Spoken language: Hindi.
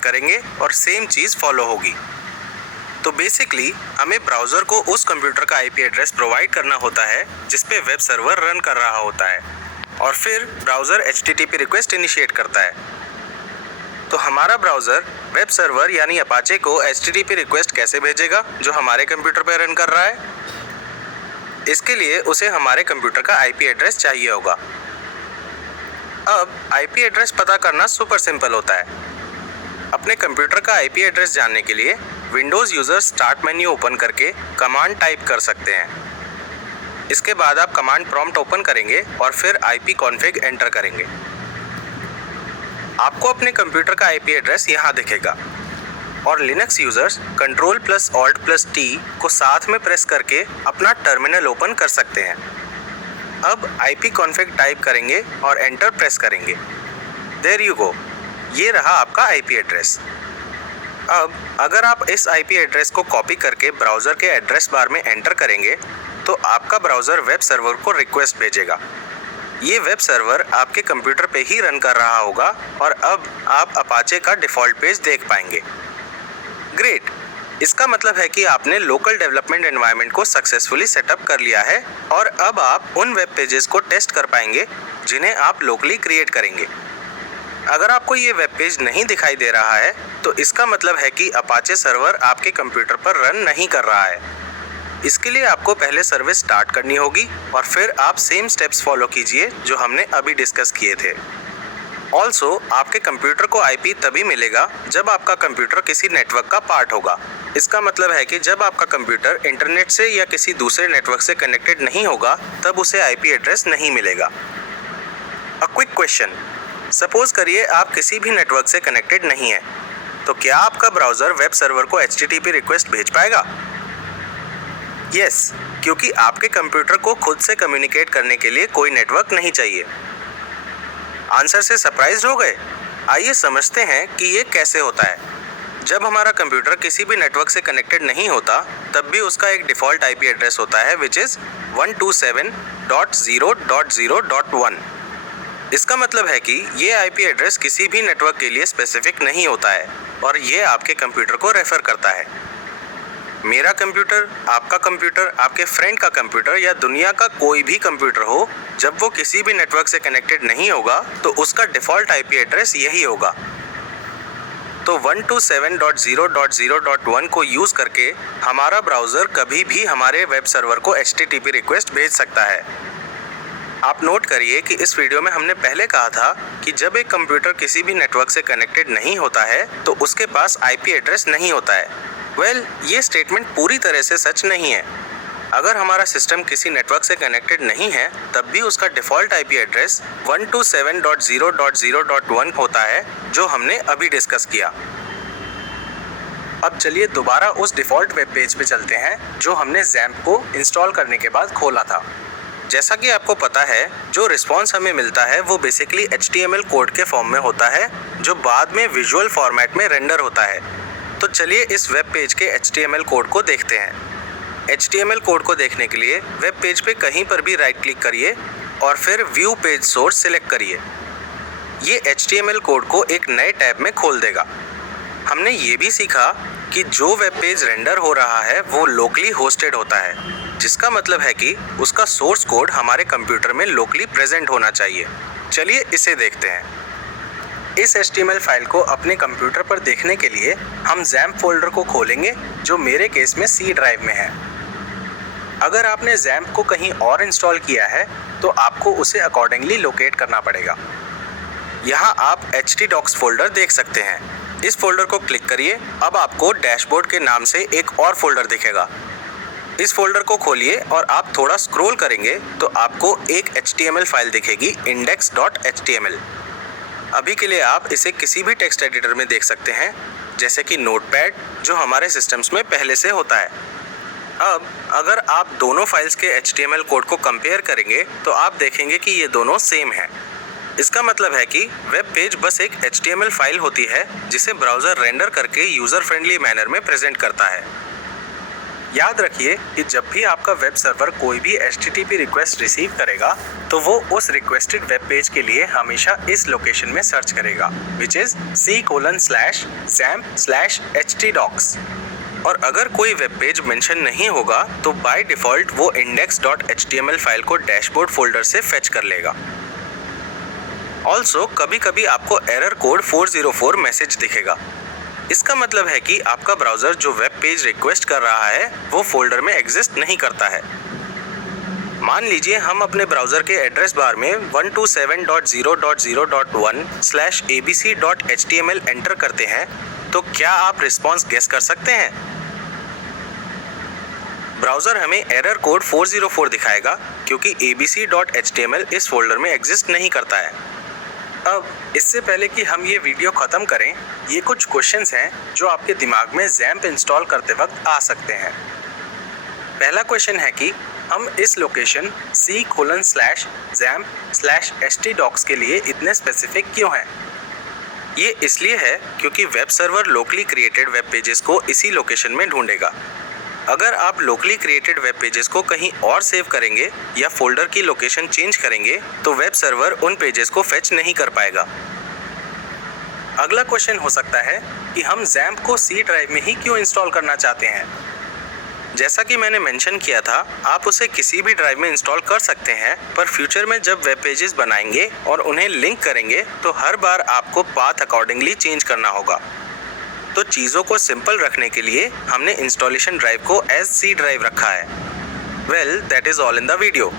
करेंगे और सेम चीज़ फॉलो होगी। तो बेसिकली हमें ब्राउज़र को उस कंप्यूटर का आईपी एड्रेस प्रोवाइड करना होता है जिस पे वेब सर्वर रन कर रहा होता है और फिर ब्राउज़र HTTP रिक्वेस्ट इनिशिएट करता है। तो हमारा ब्राउज़र वेब सर्वर यानी अपाचे को HTTP रिक्वेस्ट कैसे भेजेगा जो हमारे कंप्यूटर पर रन कर रहा है? इसके लिए उसे हमारे कंप्यूटर का आईपी एड्रेस चाहिए होगा। अब आईपी एड्रेस पता करना सुपर सिंपल होता है। अपने कंप्यूटर का आईपी एड्रेस जानने के लिए Windows user start menu open करके कमांड टाइप कर सकते हैं। इसके बाद आप कमांड प्रॉम्प्ट ओपन करेंगे और फिर ipconfig एंटर करेंगे। आपको अपने कंप्यूटर का आईपी एड्रेस यहाँ दिखेगा और लिनक्स यूज़र्स Ctrl+Alt+T को साथ में प्रेस करके अपना टर्मिनल ओपन कर सकते हैं। अब ipconfig टाइप करेंगे और एंटर प्रेस करेंगे। देयर यू गो, ये रहा आपका आईपी एड्रेस। अब अगर आप इस आईपी एड्रेस को कॉपी करके ब्राउज़र के एड्रेस बार में एंटर करेंगे तो आपका ब्राउज़र वेब सर्वर को रिक्वेस्ट भेजेगा। ये वेब सर्वर आपके कंप्यूटर पे ही रन कर रहा होगा और अब आप अपाचे का डिफ़ॉल्ट पेज देख पाएंगे। ग्रेट, इसका मतलब है कि आपने लोकल डेवलपमेंट एनवायरनमेंट को सक्सेसफुली सेटअप कर लिया है और अब आप उन वेब पेजेस को टेस्ट कर पाएंगे जिन्हें आप लोकली क्रिएट करेंगे। अगर आपको ये वेब पेज नहीं दिखाई दे रहा है तो इसका मतलब है कि अपाचे सर्वर आपके कंप्यूटर पर रन नहीं कर रहा है। इसके लिए आपको पहले सर्विस स्टार्ट करनी होगी और फिर आप सेम स्टेप्स फॉलो कीजिए जो हमने अभी डिस्कस किए थे। ऑल्सो आपके कंप्यूटर को आईपी तभी मिलेगा जब आपका कंप्यूटर किसी नेटवर्क का पार्ट होगा। इसका मतलब है कि जब आपका कंप्यूटर इंटरनेट से या किसी दूसरे नेटवर्क से कनेक्टेड नहीं होगा तब उसे आईपी एड्रेस नहीं मिलेगा। अ क्विक क्वेश्चन, सपोज करिए आप किसी भी नेटवर्क से कनेक्टेड नहीं है, तो क्या आपका ब्राउज़र वेब सर्वर को HTTP रिक्वेस्ट भेज पाएगा? यस, क्योंकि आपके कंप्यूटर को खुद से कम्युनिकेट करने के लिए कोई नेटवर्क नहीं चाहिए। आंसर से सरप्राइज्ड हो गए? आइए समझते हैं कि ये कैसे होता है। जब हमारा कंप्यूटर किसी भी नेटवर्क से कनेक्टेड नहीं होता तब भी उसका एक डिफ़ॉल्ट आईपी एड्रेस होता है विच इज़ 127.0.0.1। इसका मतलब है कि ये आईपी एड्रेस किसी भी नेटवर्क के लिए स्पेसिफिक नहीं होता है और ये आपके कंप्यूटर को रेफ़र करता है। मेरा कंप्यूटर, आपका कंप्यूटर, आपके फ्रेंड का कंप्यूटर या दुनिया का कोई भी कंप्यूटर हो, जब वो किसी भी नेटवर्क से कनेक्टेड नहीं होगा तो उसका डिफ़ॉल्ट आईपी एड्रेस यही होगा। तो 127.0.0.1 को यूज़ करके हमारा ब्राउज़र कभी भी हमारे वेब सर्वर को HTTP रिक्वेस्ट भेज सकता है। आप नोट करिए कि इस वीडियो में हमने पहले कहा था कि जब एक कंप्यूटर किसी भी नेटवर्क से कनेक्टेड नहीं होता है तो उसके पास आईपी एड्रेस नहीं होता है। ये स्टेटमेंट पूरी तरह से सच नहीं है। अगर हमारा सिस्टम किसी नेटवर्क से कनेक्टेड नहीं है तब भी उसका डिफ़ॉल्ट आईपी एड्रेस 127.0.0.1 होता है जो हमने अभी डिस्कस किया। अब चलिए दोबारा उस डिफ़ॉल्ट वेब पेज पे चलते हैं जो हमने XAMPP को इंस्टॉल करने के बाद खोला था। जैसा कि आपको पता है, जो रिस्पॉन्स हमें मिलता है वो बेसिकली HTML कोड के फॉर्म में होता है जो बाद में विजुअल फॉर्मेट में रेंडर होता है। तो चलिए इस वेब पेज के HTML कोड को देखते हैं। HTML कोड को देखने के लिए वेब पेज पे कहीं पर भी राइट क्लिक करिए और फिर व्यू पेज सोर्स सिलेक्ट करिए। ये HTML कोड को एक नए टैब में खोल देगा। हमने ये भी सीखा कि जो वेब पेज रेंडर हो रहा है वो लोकली होस्टेड होता है, जिसका मतलब है कि उसका सोर्स कोड हमारे कंप्यूटर में लोकली प्रेजेंट होना चाहिए। चलिए इसे देखते हैं। इस HTML फाइल को अपने कंप्यूटर पर देखने के लिए हम XAMPP फोल्डर को खोलेंगे जो मेरे केस में C ड्राइव में है। अगर आपने XAMPP को कहीं और इंस्टॉल किया है तो आपको उसे अकॉर्डिंगली लोकेट करना पड़ेगा। यहाँ आप htdocs फोल्डर देख सकते हैं। इस फोल्डर को क्लिक करिए। अब आपको डैशबोर्ड के नाम से एक और फोल्डर दिखेगा। इस फोल्डर को खोलिए और आप थोड़ा स्क्रॉल करेंगे तो आपको एक HTML फाइल दिखेगी index.html। अभी के लिए आप इसे किसी भी टेक्स्ट एडिटर में देख सकते हैं, जैसे कि नोटपैड जो हमारे सिस्टम्स में पहले से होता है। अब अगर आप दोनों फाइल्स के HTML कोड को कंपेयर करेंगे तो आप देखेंगे कि ये दोनों सेम हैं। इसका मतलब है कि वेब पेज बस एक HTML फाइल होती है जिसे ब्राउज़र रेंडर करके यूज़र फ्रेंडली मैनर में प्रेजेंट करता है। याद रखिए कि जब भी आपका वेब सर्वर कोई भी HTTP रिक्वेस्ट रिसीव करेगा तो वो उस रिक्वेस्टेड वेब पेज के लिए हमेशा इस लोकेशन में सर्च करेगा, विच इज c:/xampp/htdocs। और अगर कोई वेब पेज मेंशन नहीं होगा तो बाय डिफॉल्ट वो index.html फाइल को डैशबोर्ड फोल्डर से फेच कर लेगा। ऑल्सो कभी कभी आपको एरर कोड 404 मैसेज दिखेगा। इसका मतलब है कि आपका ब्राउज़र जो वेब पेज रिक्वेस्ट कर रहा है वो फोल्डर में एग्जिस्ट नहीं करता है। मान लीजिए हम अपने ब्राउज़र के एड्रेस बार में 127.0.0.1/abc.html एंटर करते हैं तो क्या आप रिस्पॉन्स गेस कर सकते हैं? ब्राउज़र हमें एरर कोड 404 दिखाएगा क्योंकि abc.html इस फोल्डर में एग्जिस्ट नहीं करता है। अब इससे पहले कि हम ये वीडियो ख़त्म करें, ये कुछ क्वेश्चंस हैं जो आपके दिमाग में XAMPP इंस्टॉल करते वक्त आ सकते हैं। पहला क्वेश्चन है कि हम इस लोकेशन c:/xampp/htdocs के लिए इतने स्पेसिफिक क्यों हैं? ये इसलिए है क्योंकि web server locally created web pages को इसी लोकेशन में ढूंढेगा। अगर आप लोकली क्रिएटेड वेब पेजेस को कहीं और सेव करेंगे या फोल्डर की लोकेशन चेंज करेंगे तो वेब सर्वर उन पेजेस को फेच नहीं कर पाएगा। अगला क्वेश्चन हो सकता है कि हम XAMPP को C ड्राइव में ही क्यों इंस्टॉल करना चाहते हैं? जैसा कि मैंने मेंशन किया था, आप उसे किसी भी ड्राइव में इंस्टॉल कर सकते हैं, पर फ्यूचर में जब वेब पेजेस बनाएंगे और उन्हें लिंक करेंगे तो हर बार आपको पाथ अकॉर्डिंगली चेंज करना होगा। तो चीज़ों को सिंपल रखने के लिए हमने इंस्टॉलेशन ड्राइव को एज C ड्राइव रखा है। Well, that is all in the video.